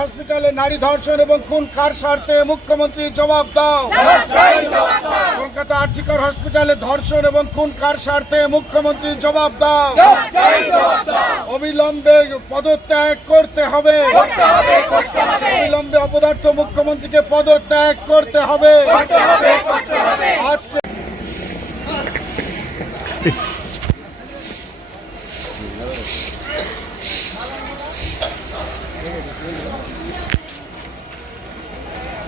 হসপিটালে নারী ধর্ষণ এবং খুন কার স্বার্থে মুখ্যমন্ত্রী জবাব দাও? কলকাতা আর্জিকর হসপিটালে ধর্ষণ এবং খুন কার স্বার্থে মুখ্যমন্ত্রী জবাব দাও? অবিলম্বে পদত্যাগ করতে হবে। অবিলম্বে অপদার্থ মুখ্যমন্ত্রীকে পদত্যাগ করতে হবে। আজকে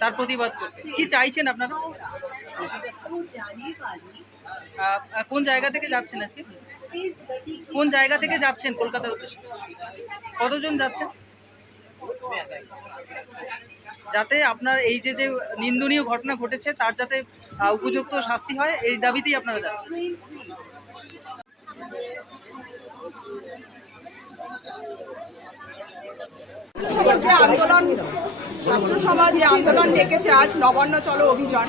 তার প্রতিবাদ করতে কি চাইছেন আপনারা? কোন জায়গা থেকে যাচ্ছেন আজকে? কোন জায়গা থেকে যাচ্ছেন কলকাতার উদ্দেশ্যে? কতজন যাচ্ছেন? যাতে আপনার এই যে যে নিন্দনীয় ঘটনা ঘটেছে, তার যাতে উপযুক্ত শাস্তি হয়, এই দাবিতেই আপনারা যাচ্ছেন। আন্দোলন ছাত্র সমাজ যে আন্দোলন ডেকেছে আজ নবান্ন চলো অভিযান।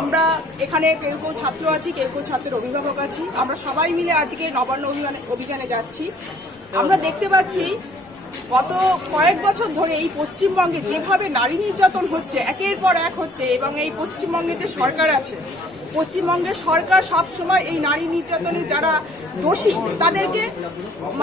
আমরা এখানে কেউ কেউ ছাত্র আছি, কেউ কেউ ছাত্রের অভিভাবক আছি। আমরা সবাই মিলে আজকে নবান্ন অভিযানে অভিযানে যাচ্ছি। আমরা দেখতে পাচ্ছি গত কয়েক বছর ধরে এই পশ্চিমবঙ্গে যেভাবে নারী নির্যাতন হচ্ছে, একের পর এক হচ্ছে এবং এই পশ্চিমবঙ্গে যে সরকার আছে পশ্চিমবঙ্গের সরকার সব সময় এই নারী নির্যাতনে যারা দোষী, তাদেরকে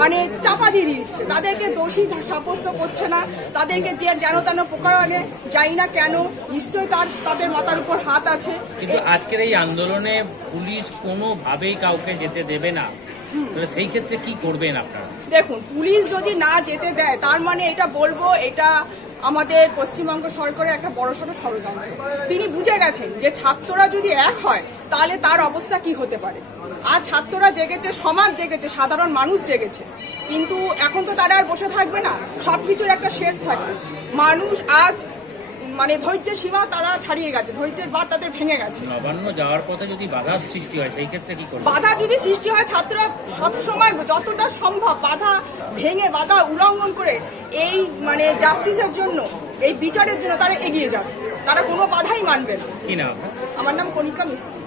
মানে চাপা দিয়ে দিচ্ছে। তাদেরকে দোষী সাব্যস্ত করছে না, তাদেরকে যে যেন তেন প্রকারণে যাই না কেন নিশ্চয়ই তার, তাদের মাথার উপর হাত আছে। কিন্তু আজকের এই আন্দোলনে পুলিশ কোনোভাবেই কাউকে যেতে দেবে না। তাহলে সেই ক্ষেত্রে কি করবেন আপনারা? দেখুন, পুলিশ যদি না যেতে দেয়, তার মানে এটা বলব, এটা আমাদের পশ্চিমবঙ্গ সরকারের একটা বড়সড় ষড়যন্ত্র। তিনি বুঝে গেছেন যে ছাত্ররা যদি এক হয়, তাহলে তার অবস্থা কি হতে পারে? আর ছাত্ররা জেগেছে, সমাজ জেগেছে, সাধারণ মানুষ জেগেছে। কিন্তু এখন তো তারা আর বসে থাকবে না। সবকিছুর একটা শেষ থাকে। মানুষ আজ মানে ধৈর্যের সীমা তারা ছাড়িয়ে গেছে ধৈর্যের বাদ তাদের ভেঙে গেছে। নবান্ন যাওয়ার পথে যদি বাধা সৃষ্টি হয় সেই ক্ষেত্রে কি করবে? বাধা যদি সৃষ্টি হয় ছাত্ররা সবসময় যতটা সম্ভব বাধা ভেঙে বাধা উল্লঙ্ঘন করে এই মানে জাস্টিসের জন্য এই বিচারের জন্য তারা এগিয়ে যাবে। তারা কোনো বাধাই মানবে কি না আমার নাম কণিকা মিস্ত্রি।